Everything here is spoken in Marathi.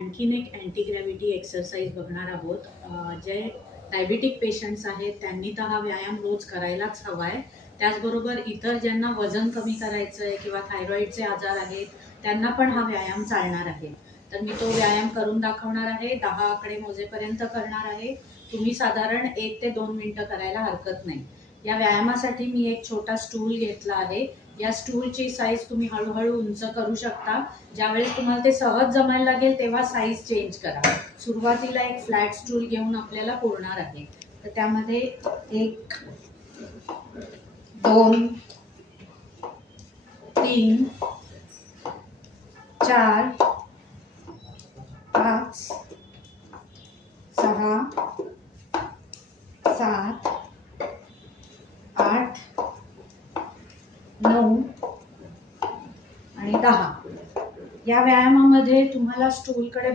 आणखीन एक अँटी ग्रॅव्हिटी एक्सरसाइज बघणार आहोत। जे डायबिटिक पेशंट्स आहेत त्यांनी तर हा व्यायाम रोज करायलाच हवा आहे। त्याचबरोबर इतर ज्यांना वजन कमी करायचं आहे किंवा थायरॉइडचे आजार आहेत त्यांना पण हा व्यायाम चालणार आहे। तर मी तो व्यायाम करून दाखवणार आहे। 10 आकडे मोजेपर्यंत करणार आहे। तुम्ही साधारण 1 ते 2 मिनिटं करायला हरकत नाही। या व्यायामासाठी मी एक छोटा स्टूल घेतला आहे। या स्टूलची साईज तुम्ही हळूहळू उंच करू शकता। ज्यावेळेस तुम्हाला ते सहज जमायला लागेल तेव्हा साईज चेंज करा। सुरुवातीला एक फ्लॅट स्टूल घेऊन आपल्याला पुरणार आहे। तर त्यामध्ये 1 2 3 4 5 6 7 8 9 आणि 10। या व्यायामामध्ये तुम्हाला स्टूलकडे